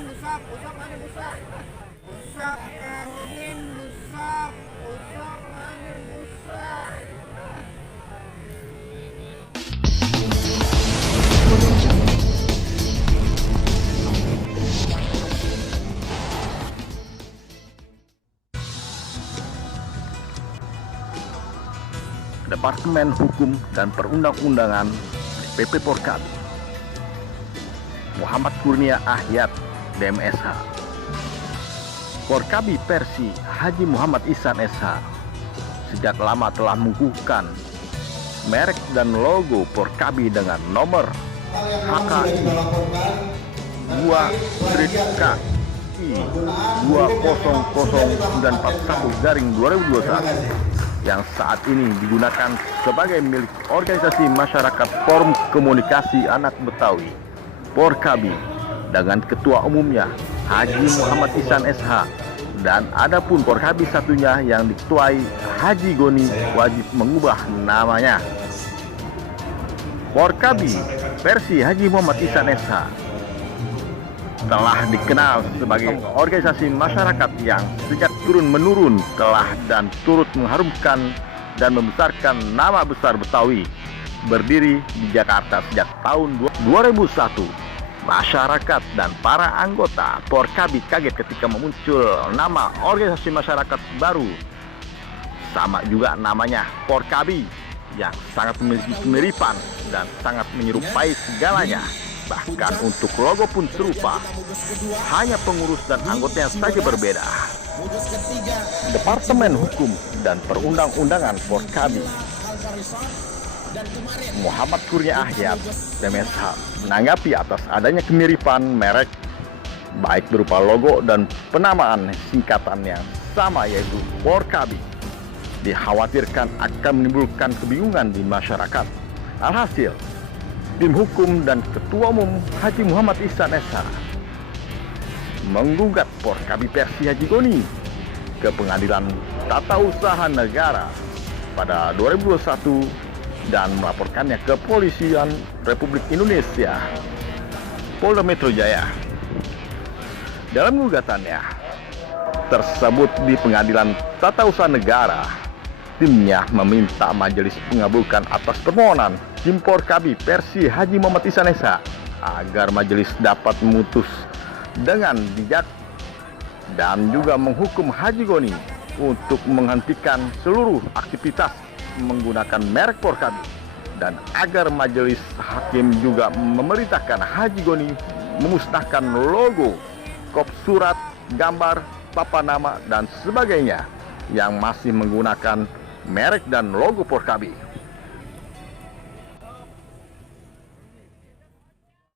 Erwin Musab, Usap ada Musab. Usap Erwin Musab, Usap ada Musab. Departemen Hukum dan Perundang-undangan PP Porkabi, Muhammad Kurnia Ahyat, DMSH. Porkabi Persi Haji Muhammad Ihsan SH sejak lama telah mengukuhkan merek dan logo Porkabi dengan nomor HKI 2-KI 200941-2021 yang saat ini digunakan sebagai milik organisasi masyarakat Forum Komunikasi Anak Betawi Porkabi dengan ketua umumnya Haji Muhammad Ihsan SH, dan adapun Porkabi satunya yang diketuai Haji Goni wajib mengubah namanya. Porkabi versi Haji Muhammad Ihsan SH telah dikenal sebagai organisasi masyarakat yang sejak turun-menurun telah dan turut mengharumkan dan membesarkan nama besar Betawi. Berdiri di Jakarta sejak tahun 2001, masyarakat dan para anggota Porkabi kaget ketika muncul nama organisasi masyarakat baru. Sama juga namanya Porkabi yang sangat memiliki kemiripan dan sangat menyerupai segalanya. Bahkan untuk logo pun serupa, hanya pengurus dan anggotanya saja berbeda. Departemen Hukum dan Perundang-undangan Porkabi, Muhammad Kurnia Ahyat, DMSH, menanggapi atas adanya kemiripan merek, baik berupa logo dan penamaan singkatan yang sama yaitu Porkabi, dikhawatirkan akan menimbulkan kebingungan di masyarakat. Alhasil, tim hukum dan Ketua Umum Haji Muhammad Ihsan SH menggugat Porkabi Persi Haji Goni ke Pengadilan Tata Usaha Negara pada 2021 dan melaporkannya ke Kepolisian Republik Indonesia Polda Metro Jaya. Dalam gugatannya tersebut di Pengadilan Tata Usaha Negara, timnya meminta majelis mengabulkan atas permohonan tim Porkabi Persi Haji Muhammad Ihsan SH agar majelis dapat memutus dengan bijak dan juga menghukum Haji Goni untuk menghentikan seluruh aktivitas menggunakan merek Porkabi, dan agar majelis hakim juga memerintahkan Haji Goni memusnahkan logo, kop surat, gambar, papan nama dan sebagainya yang masih menggunakan merek dan logo Porkabi.